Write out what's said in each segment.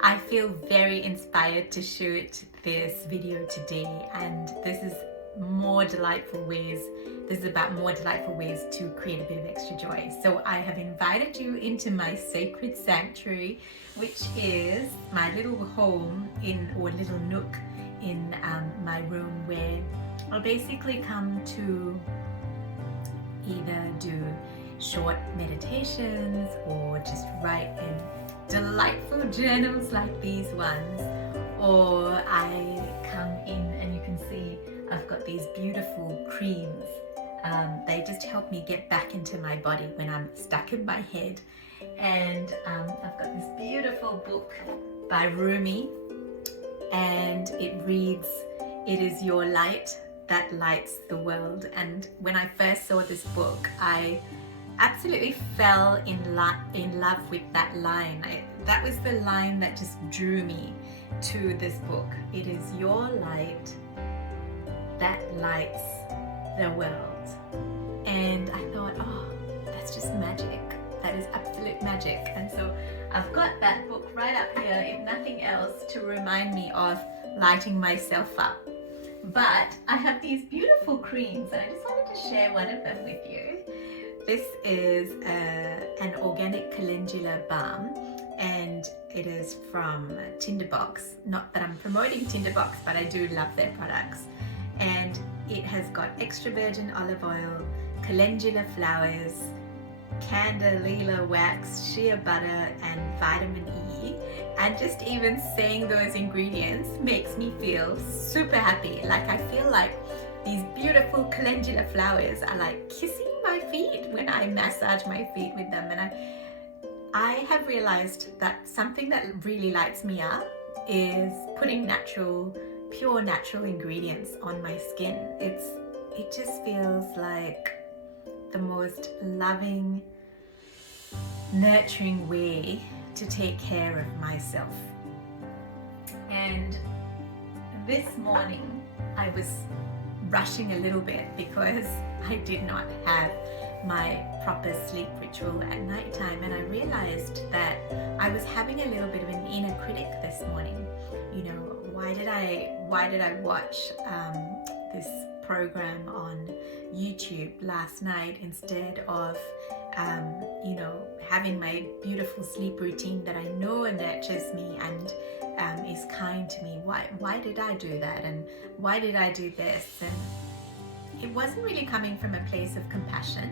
I feel very inspired to shoot this video today, and this is about more delightful ways to create a bit of extra joy. So I have invited you into my sacred sanctuary, which is my little home or little nook in my room, where I'll basically come to either do short meditations or just write in delightful journals like these ones, or I come in and you can see I've got these beautiful creams. They just help me get back into my body when I'm stuck in my head. And I've got this beautiful book by Rumi, and it reads, "It is your light that lights the world." And when I first saw this book, I absolutely fell in love with that line. That was the line that just drew me to this book. It is your light that lights the world. And I thought, oh, that's just magic. That is absolute magic. And so I've got that book right up here, if nothing else, to remind me of lighting myself up. But I have these beautiful creams, and I just wanted to share one of them with you. This is an organic calendula balm, and it is from Tinderbox. Not that I'm promoting Tinderbox, but I do love their products. And it has got extra virgin olive oil, calendula flowers, candelilla wax, shea butter, and vitamin E. And just even saying those ingredients makes me feel super happy. Like, I feel like these beautiful calendula flowers are like kissing my feet when I massage my feet with them. And I have realized that something that really lights me up is putting pure natural ingredients on my skin. It just feels like the most loving, nurturing way to take care of myself. And this morning I was rushing a little bit because I did not have my proper sleep ritual at nighttime, and I realized that I was having a little bit of an inner critic this morning. You know, why did I watch this program on YouTube last night instead of having my beautiful sleep routine that I know nurtures me and is kind to me? Why did I do that, and why did I do this? And it wasn't really coming from a place of compassion.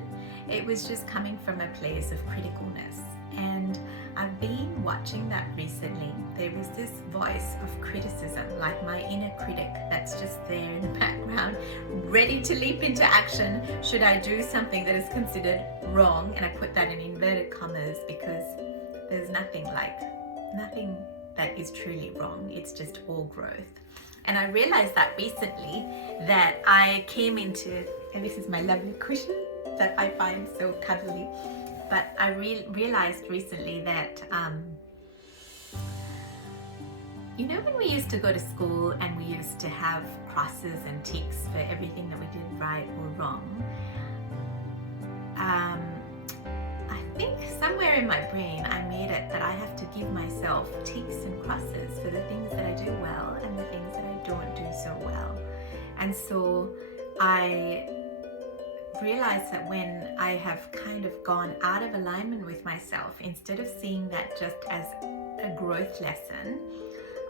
It was just coming from a place of criticalness. And I've been watching that recently. There is this voice of criticism, like my inner critic, that's just there in the background, ready to leap into action should I do something that is considered wrong. And I put that in inverted commas because there's nothing that is truly wrong. It's just all growth. And I realized that recently, that I came into, and this is my lovely cushion that I find so cuddly, but I realized recently that when we used to go to school and we used to have crosses and ticks for everything that we did right or wrong, I think somewhere in my brain I made it that I have to give myself ticks and crosses for the things that I do well and the things that I don't do so well. And so I realized that when I have kind of gone out of alignment with myself, instead of seeing that just as a growth lesson,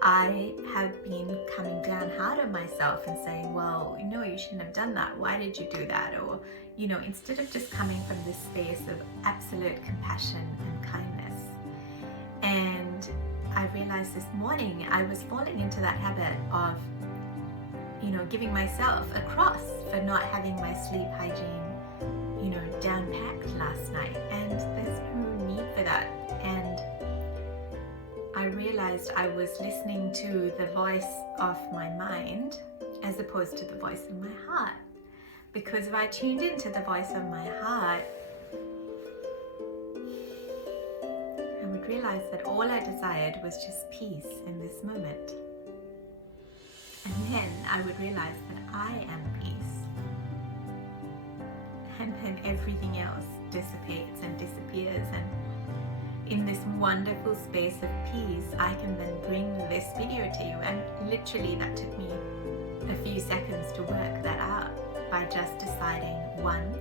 I have been coming down hard on myself and saying, well, you shouldn't have done that. Why did you do that? Or, instead of just coming from this space of absolute compassion and kindness. And I realized this morning I was falling into that habit of, giving myself a cross for not having my sleep hygiene, down packed last night. And there's no need for that. And I realized I was listening to the voice of my mind as opposed to the voice of my heart. Because if I tuned into the voice of my heart, I would realize that all I desired was just peace in this moment. And then I would realize that I am peace. And then everything else dissipates and disappears. And in this wonderful space of peace, I can this video to you, and literally that took me a few seconds to work that out by just deciding, one,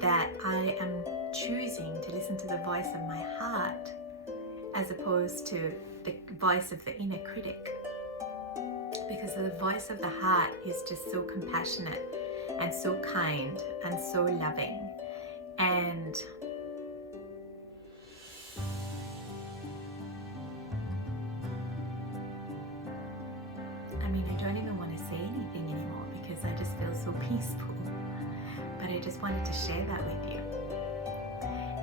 that I am choosing to listen to the voice of my heart as opposed to the voice of the inner critic, because the voice of the heart is just so compassionate and so kind and so loving. And I mean, I don't even want to say anything anymore because I just feel so peaceful, but I just wanted to share that with you.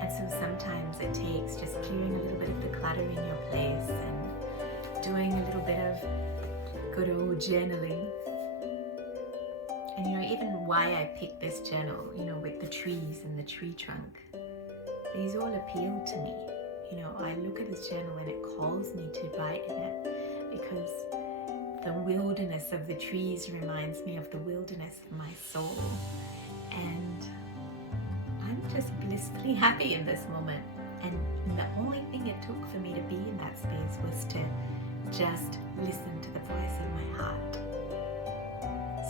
And so sometimes it takes just clearing a little bit of the clutter in your place and doing a little bit of good old journaling. And you know, even why I picked this journal, you know, with the trees and the tree trunk, these all appeal to me. You know, I look at this journal and it calls me to write in it because the wilderness of the trees reminds me of the wilderness of my soul. And I'm just blissfully happy in this moment. And the only thing it took for me to be in that space was to just listen to the voice of my heart.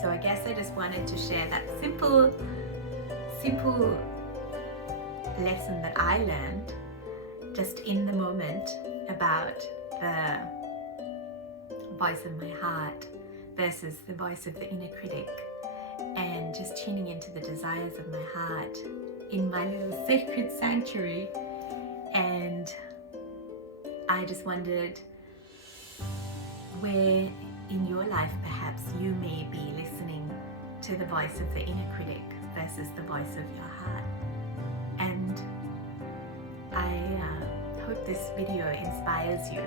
So I guess I just wanted to share that simple lesson that I learned just in the moment about the voice of my heart versus the voice of the inner critic, and just tuning into the desires of my heart in my little sacred sanctuary. And I just wondered where in your life perhaps you may be listening to the voice of the inner critic versus the voice of your heart. And I hope this video inspires you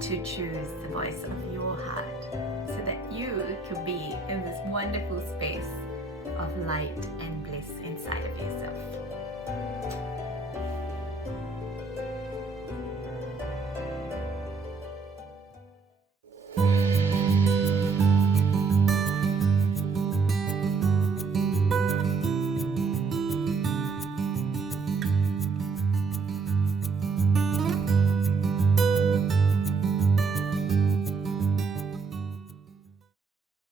to choose the voice of your heart so that you can be in this wonderful space of light and bliss inside of yourself.